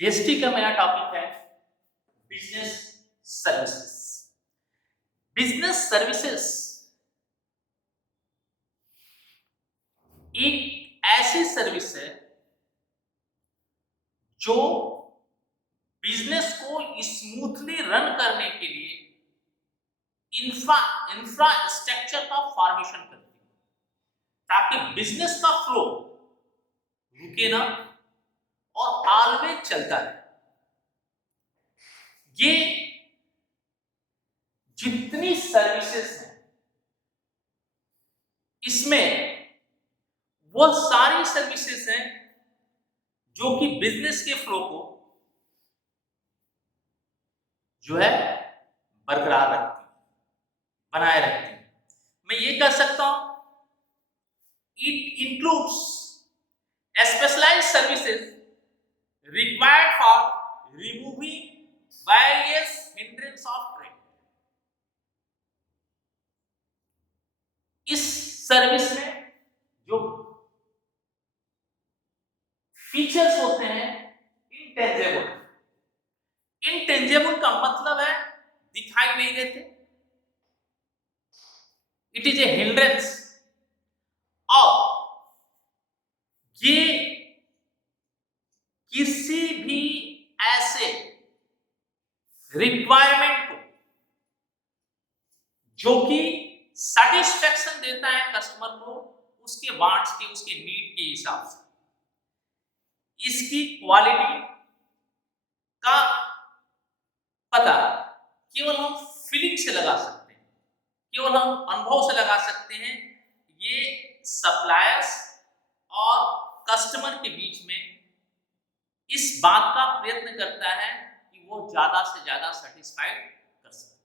DST का मेरा topic है बिजनेस सर्विसेज। बिजनेस सर्विसेज एक ऐसी सर्विस है जो बिजनेस को स्मूथली रन करने के लिए इंफ्रास्ट्रक्चर का फॉर्मेशन करती है ताकि बिजनेस का फ्लो रुके ना और ऑलवेज चलता रहे। ये जितनी सर्विसेज हैं इसमें वो सारी सर्विसेज हैं जो कि बिजनेस के फ्लो को जो है बरकरार रखती है, बनाए रखती है। मैं ये कह सकता हूं it includes specialised services required for removing various hindrance of trade। इस सर्विस में जो फीचर्स होते हैं इंटेंजिबल। इंटेंजिबल का मतलब है दिखाई नहीं देते, इट इज ए हिंड्रेंस। और ये किसी भी ऐसे रिक्वायरमेंट को जो कि सेटिस्फेक्शन देता है कस्टमर को उसके वांट्स के, उसके नीड के हिसाब से, इसकी क्वालिटी का पता केवल हम फीलिंग से लगा सकते हैं, केवल हम अनुभव से लगा सकते हैं। ये सप्लायर्स और कस्टमर के बीच में इस बात का प्रयत्न करता है कि वो ज्यादा से ज्यादा सेटिस्फाइड कर सके।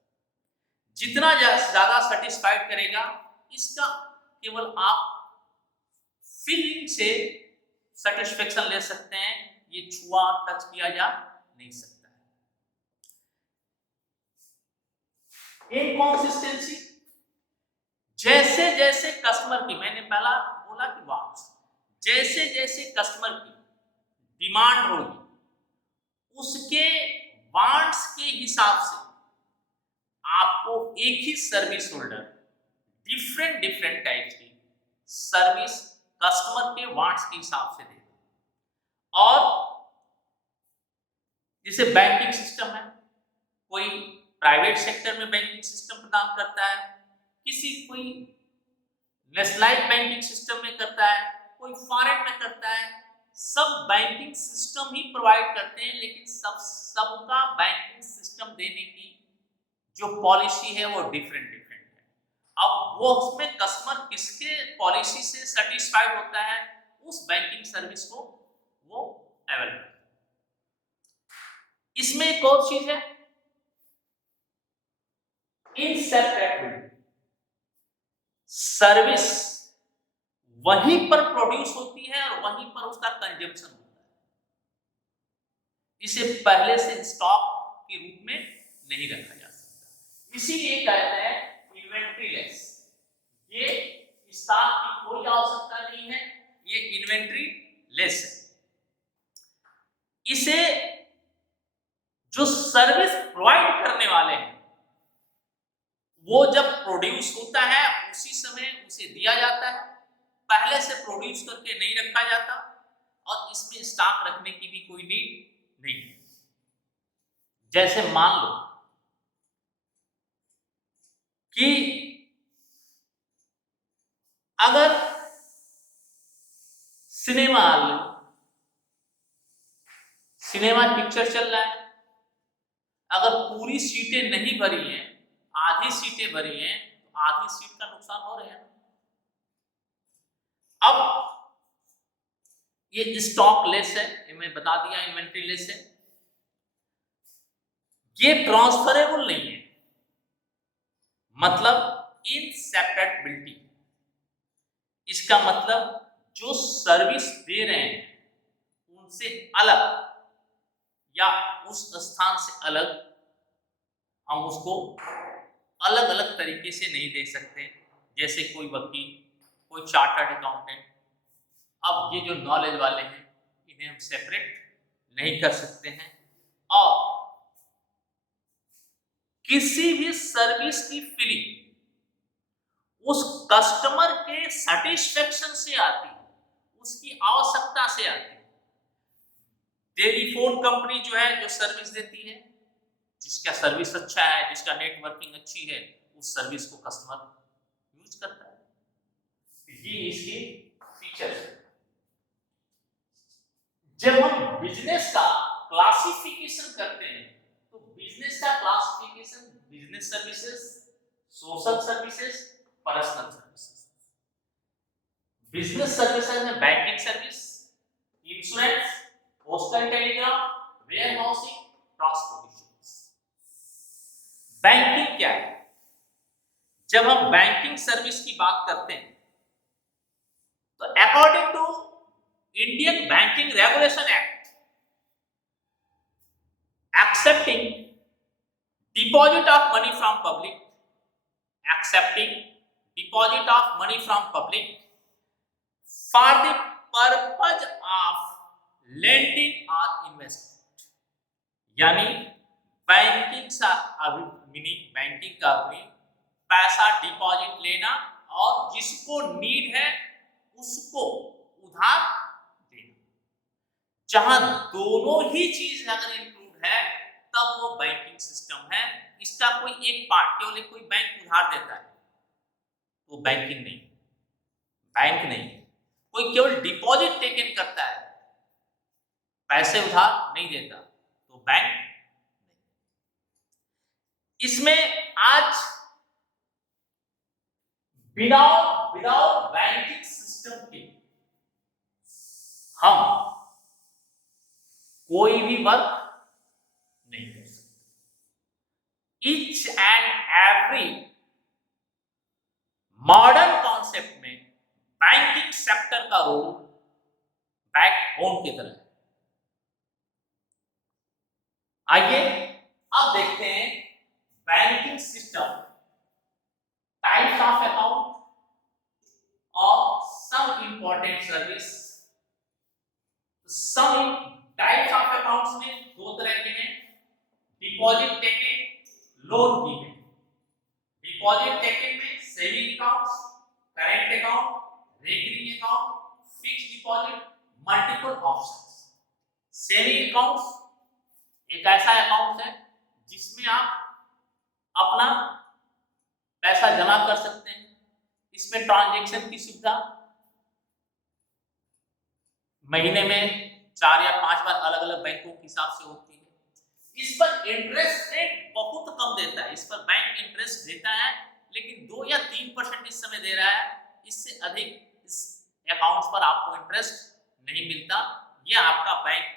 जितना ज्यादा सेटिस्फाइड करेगा इसका केवल आप फीलिंग से सेटिस्फेक्शन ले सकते हैं, ये छुआ टच किया जा नहीं सकता है। इनकंसिस्टेंसी, जैसे जैसे कस्टमर की, मैंने पहला बोला कि वांट्स, जैसे जैसे कस्टमर की डिमांड होगी उसके वांट्स के हिसाब से आपको एक ही सर्विस होल्डर डिफरेंट टाइप की सर्विस कस्टमर के वांट्स के हिसाब से देगा। और जैसे बैंकिंग सिस्टम है, कोई प्राइवेट सेक्टर में बैंकिंग सिस्टम प्रदान करता है, कोई नेशनलाइज्ड बैंकिंग सिस्टम में करता है, कोई फॉरेन में करता है। सब बैंकिंग सिस्टम ही प्रोवाइड करते हैं, लेकिन सबका बैंकिंग सिस्टम देने की जो पॉलिसी है वो डिफरेंट है। अब वो उसमें कस्टमर किसके पॉलिसी से सेटिस्फाइड होता है उस बैंकिंग सर्विस को वो अवेल करता है। इसमें एक और चीज है इनसेपरेबिलिटी। सर्विस वहीं पर प्रोड्यूस होती है और वहीं पर उसका कंजम्पशन होता है, इसे पहले से स्टॉक के रूप में नहीं रखा जा सकता। इसीलिए कहते हैं इन्वेंट्री लेस। ये स्टॉक की कोई आवश्यकता नहीं है, ये इन्वेंट्री लेस है। इसे जो सर्विस प्रोवाइड करने वाले हैं वो जब प्रोड्यूस होता है उसी समय उसे दिया जाता है, पहले से प्रोड्यूस करके नहीं रखा जाता और इसमें स्टॉक रखने की भी कोई नीड नहीं है। जैसे मान लो कि अगर सिनेमा पिक्चर चल रहा है, अगर पूरी सीटें नहीं भरी हैं, आधी सीटें भरी हैं, तो आधी सीट का नुकसान हो रहा है। अब ये स्टॉक लेस है, ये मैं बता दिया इन्वेंट्री लेस है। ये ट्रांसफरेबल नहीं है, मतलब इनसेपरेबिलिटी। इसका मतलब जो सर्विस दे रहे हैं उनसे अलग या उस स्थान से अलग हम उसको अलग अलग तरीके से नहीं दे सकते। जैसे कोई वकील, कोई चार्टर्ड अकाउंटेंट, अब ये जो नॉलेज वाले हैं इन्हें हम सेपरेट नहीं कर सकते हैं, और किसी भी सर्विस की फीलिंग उस कस्टमर के सेटिस्फेक्शन से आती है, उसकी आवश्यकता से आती है। टेलीफोन कंपनी जो है, जो सर्विस देती है, जिसका सर्विस अच्छा है, जिसका नेटवर्किंग अच्छी है, उस सर्विस को कस्टमर यूज करता है। ये इसके फीचर्स है। जब हम बिजनेस का क्लासिफिकेशन करते हैं, तो बिजनेस का classification business services, social services, personal services. Business services में banking service, insurance, postal telegram, warehousing, transportation. Banking क्या है? जब हम बैंकिंग सर्विस की बात करते हैं, तो according to Indian banking regulation act, accepting deposit of money from public, accepting deposit of money from public for the purpose of lending or investment, यानी बैंकिंग सा मीनिंग बैंकिंग का पैसा डिपॉजिट लेना और जिसको नीड है उसको उधार देना। जहां दोनों ही चीज अगर इंक्लूड है तब वो बैंकिंग सिस्टम है। इसका कोई एक पार्ट, केवल कोई बैंक उधार देता है वो बैंकिंग नहीं, बैंक नहीं। कोई केवल डिपॉजिट टेकन करता है, पैसे उधार नहीं देता, तो बैंक नहीं। इसमें आज विदाउट बैंकिंग सिस्टम के हम कोई भी वर्क नहीं कर सकते। Each and every modern concept में बैंकिंग सेक्टर का रोल बैकबोन की तरह है। आइए अब देखते हैं banking system, types of account और some important service. Some types of accounts में दो तरह के हैं, deposit taken, loan given. Deposit taken में saving accounts, current account, recurring account, fixed deposit, multiple options. Saving accounts एक ऐसा अकाउंट है जिसमें आप अपना पैसा जमा कर सकते हैं। इसमें ट्रांजैक्शन की सुविधा महीने में 4 या 5 बार अलग अलग बैंकों के हिसाब से होती है। इस पर इंटरेस्ट रेट बहुत कम देता है। इस पर बैंक इंटरेस्ट देता है लेकिन 2 या 3% इस समय दे रहा है। इससे अधिक इस अकाउंट्स पर आपको इंटरेस्ट नहीं मिलता। यह आपका बैंक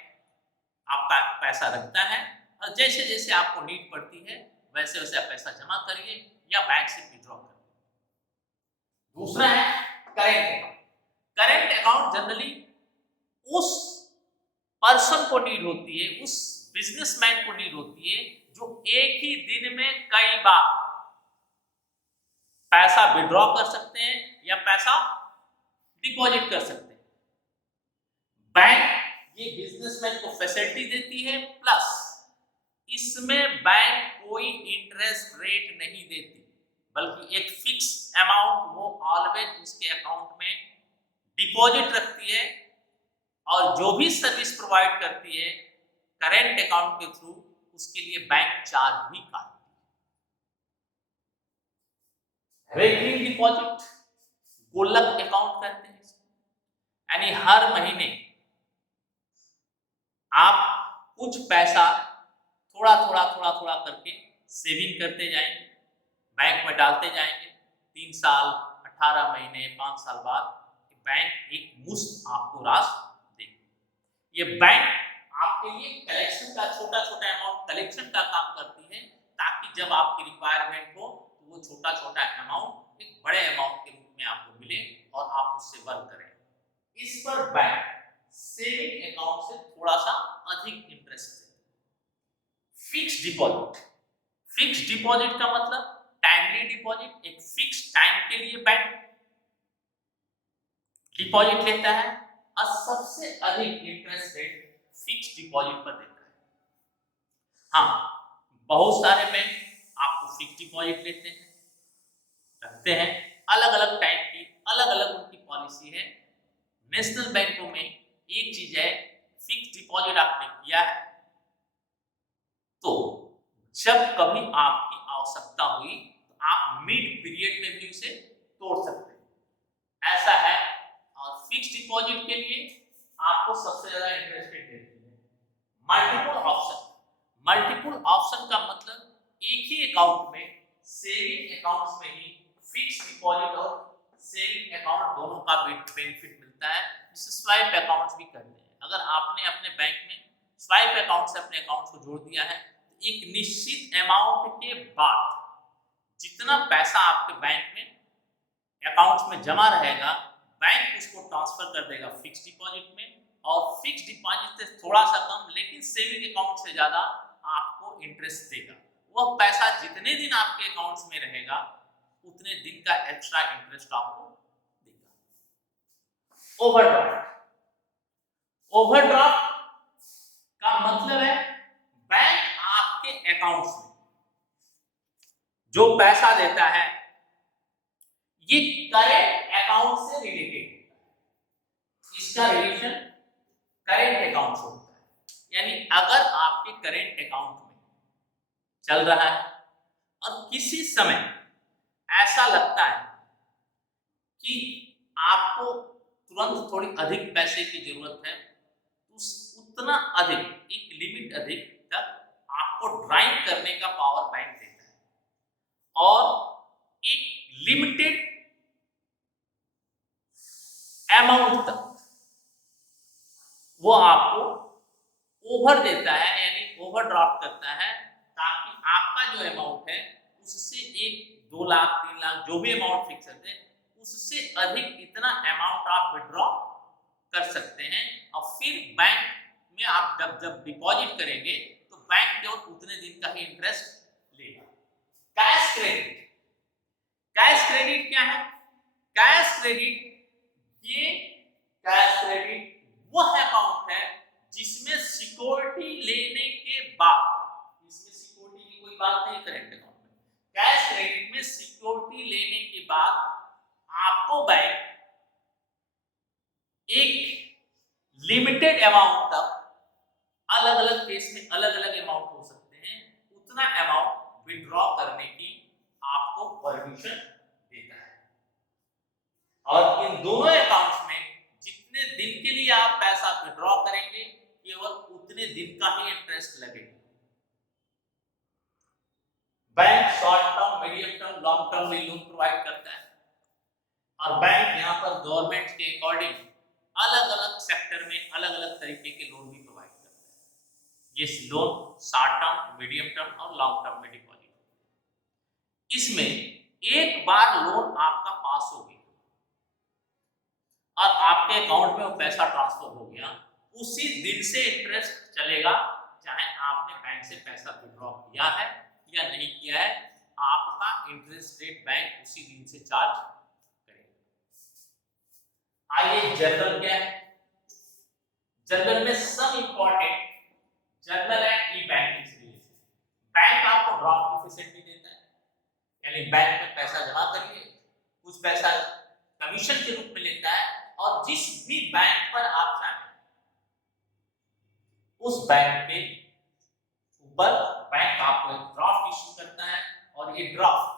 आपका पैसा रखता है और जैसे जैसे आपको नीड पड़ती है वैसे वैसे आप पैसा जमा करिए या बैंक से विड्रॉ करिए। दूसरा है current account. Current account generally उस पर्सन को नीड होती है, उस बिजनेसमैन को नीड होती है जो एक ही दिन में कई बार पैसा विड्रॉ कर सकते हैं या पैसा डिपॉजिट कर सकते हैं। बैंक ये बिजनेसमैन को फैसिलिटी देती है, प्लस इसमें बैंक कोई इंटरेस्ट रेट नहीं देती बल्कि एक फिक्स अमाउंट वो ऑलवेज उसके अकाउंट में डिपॉजिट रखती है और जो भी सर्विस प्रोवाइड करती है करेंट अकाउंट के थ्रू उसके लिए बैंक चार्ज भी काटती है। रेकरिंग डिपॉजिट गुल्लक अकाउंट कहते हैं, यानी हर महीने आप कुछ पैसा थोड़ा थोड़ा करके सेविंग करते जाएंगे, बैंक में डालते जाएंगे। 3 साल, 18 महीने, 5 साल बाद बैंक एक मुश्त आपको राशि देगी। ये बैंक आपके लिए कलेक्शन का छोटा अमाउंट कलेक्शन का काम करती है ताकि जब आपकी रिक्वायरमेंट हो तो वो छोटा अमाउंट एक बड़े अमाउंट के रूप में आपको मिले और आप उससे वर्क करें। इस पर बैंक सेविंग अकाउंट से थोड़ा सा अधिक इंटरेस्ट देता है। फिक्स्ड डिपॉजिट, फिक्स्ड डिपॉजिट का मतलब टाइमली डिपॉजिट। एक फिक्स टाइम के लिए बैंक डिपॉजिट लेता है और सबसे अधिक इंटरेस्ट रेट फिक्स डिपॉजिट पर देता है। हाँ, बहुत सारे बैंक आपको फिक्स डिपॉजिट लेते हैं, रखते हैं, अलग अलग टाइप की अलग अलग उनकी पॉलिसी है। नेशनल बैंकों में एक चीज है, फिक्स डिपॉजिट आपने किया है तो जब कभी आपकी आवश्यकता हुई तो आप मिड पीरियड में भी उसे तोड़ सकते हैं, ऐसा है। और फिक्स डिपॉजिट के लिए आपको सबसे ज्यादा इंटरेस्ट रेट देते हैं मल्टीपल ऑप्शन। मल्टीपल ऑप्शन का मतलब एक ही अकाउंट में, सेविंग अकाउंट्स में ही फिक्स डिपॉजिट और सेविंग अकाउंट दोनों का बेनिफिट मिलता है, जिसे स्वाइप अकाउंट्स भी कहते हैं। अगर आपने अपने बैंक में स्वाइप अकाउंट से अपने अकाउंट को जोड़ दिया है तो एक निश्चित अमाउंट के बाद जितना पैसा आपके बैंक में अकाउंट्स में जमा रहेगा, बैंक उसको ट्रांसफर कर देगा फिक्स डिपॉजिट में, और फिक्स डिपॉजिट से थोड़ा सा कम लेकिन सेविंग अकाउंट से ज्यादा आपको इंटरेस्ट देगा। वह पैसा जितने दिन आपके अकाउंट्स में रहेगा उतने दिन का एक्स्ट्रा इंटरेस्ट आपको देगा। ओवरड्राफ्ट, ओवरड्राफ्ट का मतलब है बैंक आपके अकाउंट्स में जो पैसा देता है ये करेंट अकाउंट से रिलेटेड, इसका रिलेशन करेंट अकाउंट से होता है। यानी अगर आपके करेंट अकाउंट में चल रहा है और किसी समय ऐसा लगता है कि आपको तुरंत थोड़ी अधिक पैसे की जरूरत है, उतना अधिक, एक लिमिट अधिक तक आपको ड्राइंग करने का पावर बैंक देता है, और एक लिमिटेड अमाउंट तक वो आपको ओवर देता है, यानी ओवरड्राफ्ट करता है, ताकि आपका जो अमाउंट है उससे 1-2 लाख 3 लाख जो भी अमाउंट फिक्स है उससे अधिक इतना अमाउंट आप विड्रॉ कर सकते हैं। और फिर बैंक में आप जब डिपॉजिट करेंगे तो बैंक केवल उतने दिन का ही इंटरेस्ट लेगा। कैश क्रेडिट, कैश क्रेडिट क्या है? कैश क्रेडिट, ये कैश क्रेडिट वह अकाउंट है जिसमें सिक्योरिटी लेने के बाद, इसमें सिक्योरिटी की कोई बात नहीं करेंट अकाउंट में, कैश क्रेडिट में सिक्योरिटी लेने के बाद आपको बैंक एक लिमिटेड अमाउंट तक, अलग अलग केस में अलग अलग अमाउंट हो सकते हैं, उतना अमाउंट विड्रॉ करने की आपको परमिशन देता है। और इन दोनों अकाउंट्स में जितने दिन के लिए आप पैसा विड्रॉ करेंगे केवल उतने दिन का ही इंटरेस्ट लगेगा। Bank short term, medium term, long term में लोन प्रोवाइड करता है, और बैंक यहाँ पर गवर्नमेंट के अकॉर्डिंग अलग अलग सेक्टर में अलग अलग तरीके के लोन भी प्रोवाइड करता है। ये loan short term, medium term और लॉन्ग टर्म में डिपॉजिट होते हैं। इसमें एक बार लोन आपका पास हो गया और आपके अकाउंट में वो पैसा ट्रांसफर हो गया, उसी दिन से इंटरेस्ट चलेगा, चाहे आपने बैंक से पैसा विड्रॉ किया है या नहीं किया है, आपका इंटरेस्ट रेट बैंक उसी दिन से चार्ज करेगा। आइए जनरल क्या है? जनरल में सब इंपॉर्टेंट जनरल है ई बैंकिंग से रिलेटेड। बैंक आपको ड्रॉप की फैसिलिटी देता है, यानी बैंक में पैसा जमा करिए, कुछ पैसा कमीशन के रूप में लेता है, और जिस भी बैंक पर आप चाहें उस बैंक के ऊपर बैंक आपको एक ड्राफ्ट इशू करता है, और ये ड्राफ्ट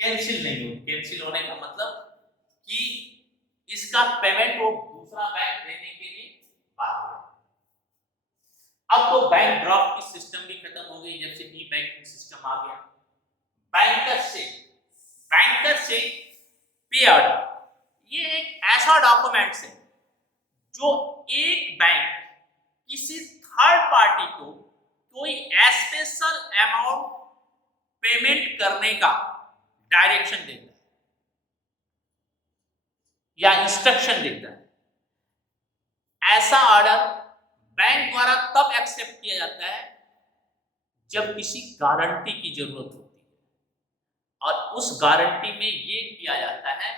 कैंसिल नहीं होती। कैंसिल होने का मतलब कि इसका पेमेंट वो दूसरा बैंक देने के लिए बाध्य है। अब तो बैंक ड्राफ्ट की सिस्टम भी खत्म हो गई जब से ई बैंकिंग सिस्टम आ गया। बैंकर से पे ऑर्डर, ये एक ऐसा डॉक्यूमेंट है जो एक बैंक किसी थर्ड पार्टी को कोई स्पेशल अमाउंट पेमेंट करने का डायरेक्शन देता है या इंस्ट्रक्शन देता है। ऐसा ऑर्डर बैंक द्वारा तब एक्सेप्ट किया जाता है जब किसी गारंटी की जरूरत होती है, और उस गारंटी में ये किया जाता है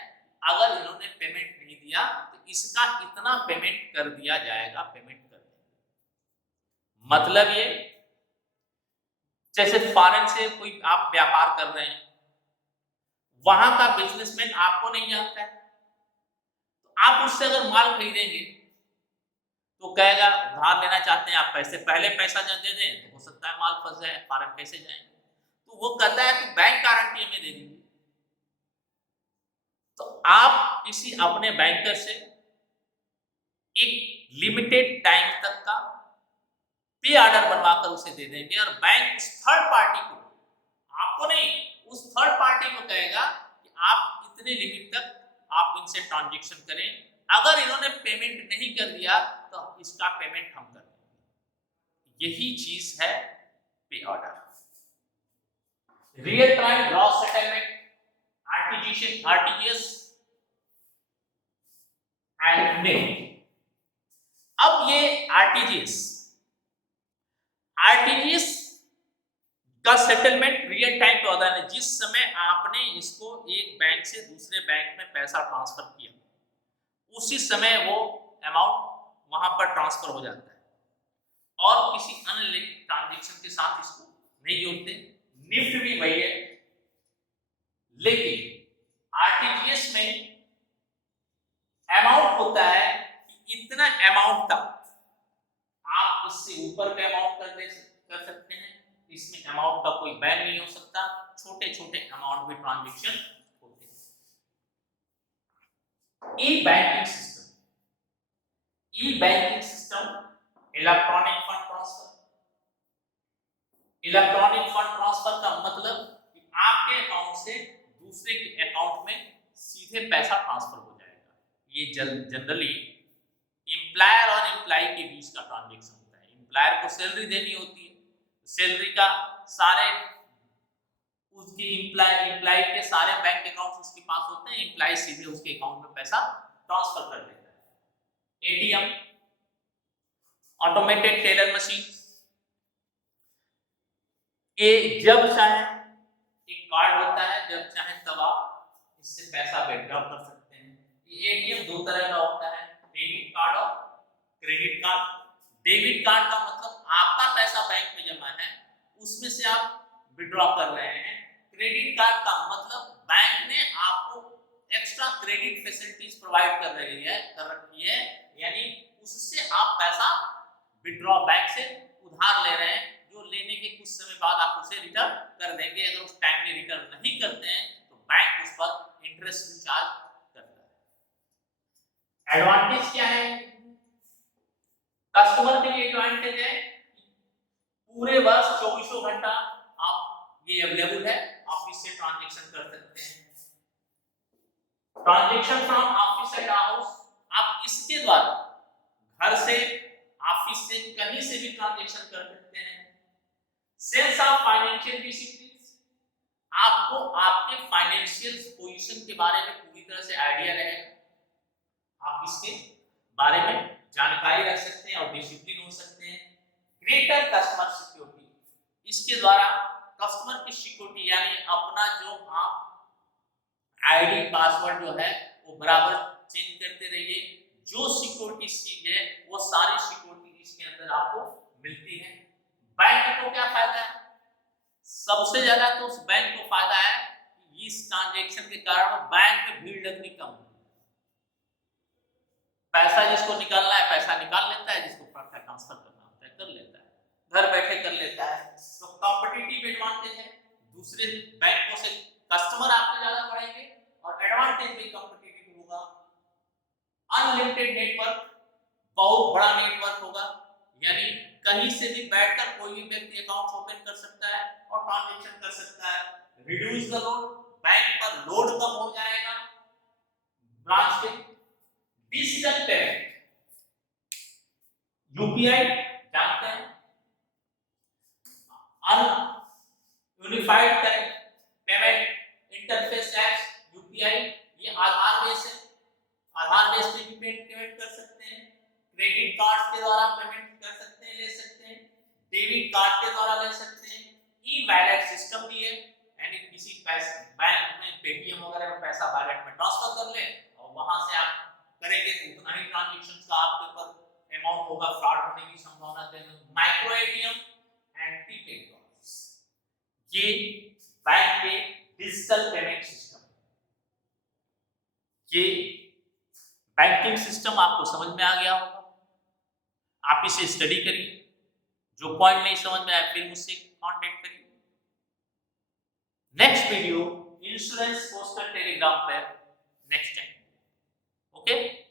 अगर इन्होंने पेमेंट नहीं दिया तो इसका इतना पेमेंट कर दिया जाएगा, पेमेंट कर देंगे। मतलब ये, जैसे फॉरेन से कोई आप व्यापार कर रहे हैं, वहां का बिजनेसमैन आपको नहीं जानता है, तो आप उससे अगर माल खरीदेंगे तो कहेगा उधार लेना चाहते हैं आप, पैसे पहले पैसा जब दे दें तो हो सकता है माल फंस जाए, फॉरेन कैसे जाएंगे, तो वो कहता है कि बैंक गारंटी हमें दे दीजिए। तो आप किसी अपने बैंकर से एक लिमिटेड टाइम तक का पे ऑर्डर बनवाकर उसे दे देंगे, और बैंक उस थर्ड पार्टी को, आपको नहीं, उस थर्ड पार्टी को कहेगा कि आप इतने लिमिट तक आप इनसे ट्रांजैक्शन करें, अगर इन्होंने पेमेंट नहीं कर दिया तो इसका पेमेंट हम कर देंगे। यही चीज है पे order. Real time gross settlement, RTGS and net. अब ये आरटीजीएस का सेटलमेंट रियल टाइम पे होता है। जिस समय आपने इसको एक बैंक से दूसरे बैंक में पैसा ट्रांसफर किया, उसी समय वो अमाउंट वहां पर ट्रांसफर हो जाता है, और किसी अन्य ट्रांजेक्शन के साथ इसको नहीं जोड़ते। निफ्ट भी वही है, लेकिन आरटीजीएस में अमाउंट होता है कि इतना अमाउंट तक आप इससे ऊपर का अमाउंट कर सकते हैं, इसमें अमाउंट का कोई बैन नहीं हो सकता, छोटे छोटे अमाउंट भी ट्रांजैक्शन होते हैं। E banking system, electronic fund transfer. Electronic fund transfer का मतलब कि आपके अकाउंट से दूसरे के अकाउंट में सीधे पैसा ट्रांसफर हो जाएगा। ये जनरली एम्प्लॉयर और एम्प्लॉय के बीच का ट्रांजैक्शन होता है। एम्प्लॉयर को सैलरी देनी होती है, सैलरी का सारे उसकी एम्प्लॉय के सारे बैंक अकाउंट उसके पास होते हैं, एम्प्लॉय सीधे उसके अकाउंट में पैसा ट्रांसफर कर देता है। एटीएम, ऑटोमेटेड टेलर मशीन, ये जब चाहे एक कार्ड होता है, जब चाहे तब आप इससे पैसा विड्रॉ कर सकते हैं। ये एटीएम दो तरह का होता है, डेबिट कार्ड और क्रेडिट कार्ड। डेबिट कार्ड का मतलब आपका पैसा बैंक में जमा है, उसमें से आप विड्रॉ कर रहे हैं। क्रेडिट कार्ड का मतलब बैंक ने आपको एक्स्ट्रा क्रेडिट फैसिलिटीज प्रोवाइड कर रखी है, यानी उससे आप पैसा विड्रॉ बैंक से उधार ले रहे हैं, जो लेने के कुछ समय बाद आप उसे रिटर्न कर देंगे। अगर उस टाइम में रिटर्न नहीं करते हैं तो बैंक उस पर इंटरेस्ट भी चार्ज करता है। एडवांटेज क्या है? कस्टमर के लिए एडवांटेज है पूरे वर्ष 24 घंटा आप ये अवेलेबल है, आप इससे ट्रांजैक्शन कर सकते हैं। Transaction from office and house, आप इसके द्वारा घर से, ऑफिस से, कहीं से भी ट्रांजैक्शन कर सकते हैं। सेंस ऑफ फाइनेंशियल डिसिप्लिन, आपको आपके फाइनेंशियल पोजीशन के बारे में पूरी तरह से आइडिया रहेगा, आप इसके बारे में जानकारी रख सकते हैं और डिसिप्लिन हो सकते हैं। ग्रेटर कस्टमर सिक्योरिटी, इसके द्वारा कस्टमर की सिक्योरिटी, यानी अपना जो आप आईडी पासवर्ड जो है वो बराबर चेंज करते रहिए। जो सिक्योरिटी चीज है वो सारी सिक्योरिटी इसके अंदर आपको मिलती है। बैंक को क्या फायदा है? सबसे ज्यादा तो उस बैंक को फायदा है कि इस ट्रांजैक्शन के कारण बैंक में भीड़ लगनी कम है। पैसा जिसको निकालना है पैसा निकाल लेता है, जिसको ट्रांसफर करना होता है कर लेता है, घर बैठे कर लेता है। तो कॉम्पिटिटिव एडवांटेज है, दूसरे बैंकों से कस्टमर आपके ज्यादा बढ़ेंगे और एडवांटेज भी कॉम्पिटिटिव होगा। अनलिमिटेड नेटवर्क, बहुत बड़ा नेटवर्क होगा, यानी कहीं से भी बैठकर कोई भी व्यक्ति अकाउंट ओपन कर सकता है और ट्रांजैक्शन कर सकता है। रिड्यूस द लोड, बैंक पर लोड कम हो जाएगा। ब्रांच के डिजिटल पेमेंट, यूपीआई जानते हैं, unified payment interface act, UPI, ये आधार बेस है, आधार बेस पे पेमेंट कर सकते हैं। क्रेडिट कार्ड के द्वारा पेमेंट कर सकते हैं, ले सकते हैं, डेबिट कार्ड के द्वारा ले सकते हैं। ई वैलेट सिस्टम भी है, यानी किसी पैसे बैंक में पेटीएम वगैरह में पैसा वैलेट में ट्रांसफर कर ले और वहां से आप करेंगे तो उतना ही ट्रांजैक्शन का आपके ऊपर अमाउंट होगा, फ्रॉड होने की संभावना micro ATM and prepaid cards, ये बैंक के डिजिटल पेमेंट सिस्टम, ये बैंकिंग सिस्टम आपको समझ में आ गया होगा। आप इसे स्टडी करिए, जो पॉइंट नहीं समझ में आया फिर मुझसे कांटेक्ट करिए। Next video insurance postal Telegram पर नेक्स्ट टाइम, ओके।